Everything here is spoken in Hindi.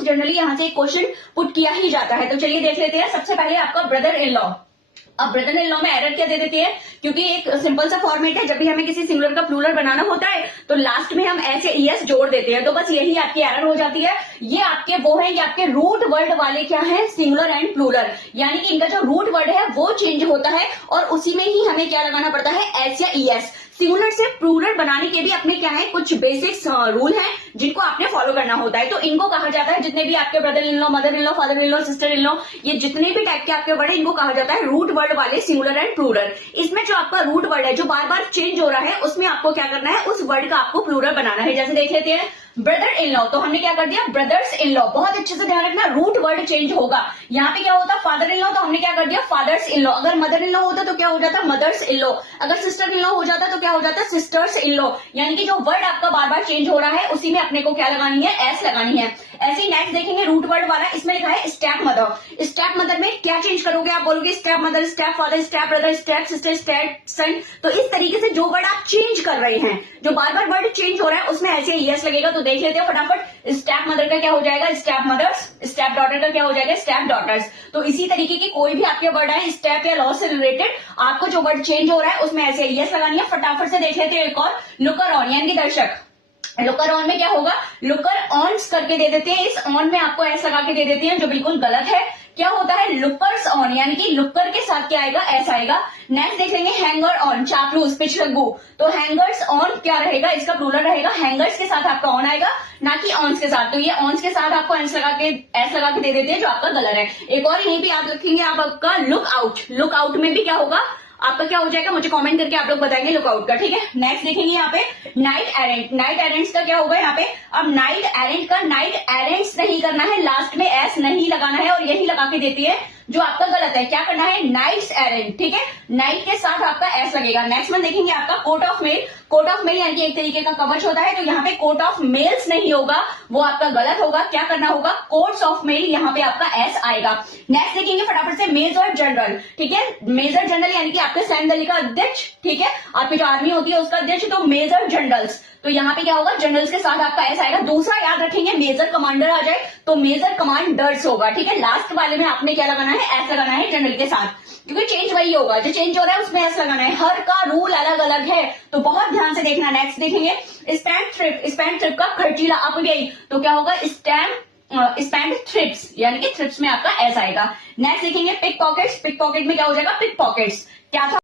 जनरली यहाँ से एक क्वेश्चन पुट किया ही जाता है। तो चलिए देख लेते हैं। सबसे पहले आपका ब्रदर इन लॉ। अब ब्रदर इन लॉ में एरर क्या दे देती है, क्योंकि एक सिंपल सा फॉर्मेट है, जब भी हमें किसी सिंगुलर का प्लूरल बनाना होता है तो लास्ट में हम ऐसे ईएस जोड़ देते हैं, तो बस यही आपकी एरर हो जाती है। ये आपके वो है, ये आपके रूट वर्ड वाले क्या है, सिंगुलर एंड प्लूरल, यानी कि इनका जो रूट वर्ड है वो चेंज होता है और उसी में ही हमें क्या लगाना पड़ता है, एस या ईएस। सिंगुलर से प्लूरल बनाने के भी अपने क्या है, कुछ बेसिक्स रूल हैं जिनको आपने फॉलो करना होता है। तो इनको कहा जाता है, जितने भी आपके brother in law, mother in law, father in law, sister in law, ये जितने भी टाइप के आपके वर्ड है इनको कहा जाता है रूट वर्ड वाले सिंगुलर एंड प्लूरल। इसमें जो आपका रूट वर्ड है जो बार बार चेंज हो रहा है, उसमें आपको क्या करना है, उस वर्ड का आपको प्लूरल बनाना है। जैसे देख लेते हैं ब्रदर इन लॉ, तो हमने क्या कर दिया, ब्रदर्स इन लॉ। बहुत अच्छे से ध्यान रखना, रूट वर्ड चेंज होगा। यहाँ पे क्या होता है, फादर इन लॉ, तो हमने क्या कर दिया, फादर्स इन लॉ। अगर मदर इन लॉ होता तो क्या हो जाता, मदर्स इन लॉ। अगर सिस्टर इन लॉ हो जाता तो क्या हो जाता, सिस्टर्स इन लॉ। यानी कि जो वर्ड आपका बार बार चेंज हो रहा है उसी में अपने को क्या लगानी है, एस लगानी है। ऐसे ही नेक्स्ट देखेंगे रूट वर्ड वाला, इसमें लिखा है स्टेप मदर। स्टेप मदर में क्या चेंज करोगे, आप बोलोगे step mother, step father, step brother, step sister, step सन। तो इस तरीके से जो वर्ड आप चेंज कर रहे हैं, जो बार बार वर्ड चेंज हो रहा है, उसमें ऐसे यस लगेगा। तो देख लेते हो फटाफट, स्टेप मदर का क्या हो जाएगा, स्टेप मदर्स। स्टेप डॉटर का क्या हो जाएगा, स्टेप डॉटर्स। तो इसी तरीके के कोई भी आपके वर्ड है स्टेप या लॉ से रिलेटेड, आपको जो वर्ड चेंज हो रहा है उसमें ऐसे यस लगानी है। फटाफट से देख लेते हैं एक और, लुकर ऑन, यानी कि दर्शक। लुकर ऑन में क्या होगा, लुकर ऑन्स करके दे देते हैं, इस ऑन में आपको एस लगा के दे देते हैं, जो बिल्कुल गलत है। क्या होता है, लुकर्स ऑन, यानी कि लुकर के साथ क्या आएगा, एस आएगा। नेक्स्ट देख लेंगे हैंगर ऑन, चापलूस, पिछलग्गू। तो हैंगर्स ऑन क्या रहेगा, इसका प्लूरल रहेगा, हैंगर्स के साथ आपका ऑन आएगा, ना कि ऑन्स के साथ। तो ये ऑन्स के साथ आपको एस लगा के दे देते हैं, जो आपका गलत है। एक और यहीं पे आप लिखेंगे आप आपका लुक आउट। लुक आउट में भी क्या होगा, आपका क्या हो जाएगा, मुझे कमेंट करके आप लोग बताएंगे लुकआउट का, ठीक है। नेक्स्ट देखेंगे यहाँ पे नाइट एरेंट। नाइट एरेंट्स का क्या होगा यहाँ पे, अब नाइट एरेंट का नाइट एरेंट्स नहीं करना है, लास्ट में एस नहीं लगाना है और यही लगा के देती है, जो आपका गलत है। क्या करना है, नाइट्स एरेंट, ठीक है। नाइट के साथ आपका एस लगेगा। नेक्स्ट में देखेंगे आपका coat of mail. Coat of mail यानी कि एक तरीके का कवच होता है, तो यहाँ पे कोट ऑफ मेल्स नहीं होगा, वो आपका गलत होगा। क्या करना होगा, कोट्स ऑफ मेल, यहाँ पे आपका एस आएगा। नेक्स्ट देखेंगे फटाफट से मेजर जनरल, ठीक है। मेजर जनरल यानी कि आपके सैन्य दल का अध्यक्ष, ठीक है, आपकी जो आर्मी होती है उसका अध्यक्ष। तो मेजर जनरल्स, तो यहाँ पे क्या होगा, जनरल्स के साथ आपका एस आएगा। दूसरा याद रखेंगे, मेजर कमांडर आ जाए तो मेजर कमांडर्स होगा, ठीक है। लास्ट वाले में आपने क्या लगाना है, एस लगाना है जनरल के साथ, क्योंकि चेंज वही होगा, जो चेंज हो रहा है उसमें एस लगाना है। हर का रूल अलग अलग है, तो बहुत ध्यान से देखना। नेक्स्ट देखेंगे स्पैंड थ्रिप। स्पैंड थ्रिप का खर्चीला अपव्यय, तो क्या होगा, स्पैंड थ्रिप्स, यानी कि थ्रिप्स में आपका एस आएगा। नेक्स्ट देखेंगे पिक पॉकेट्स। पिक पॉकेट में क्या हो जाएगा, पिक पॉकेट्स क्या था,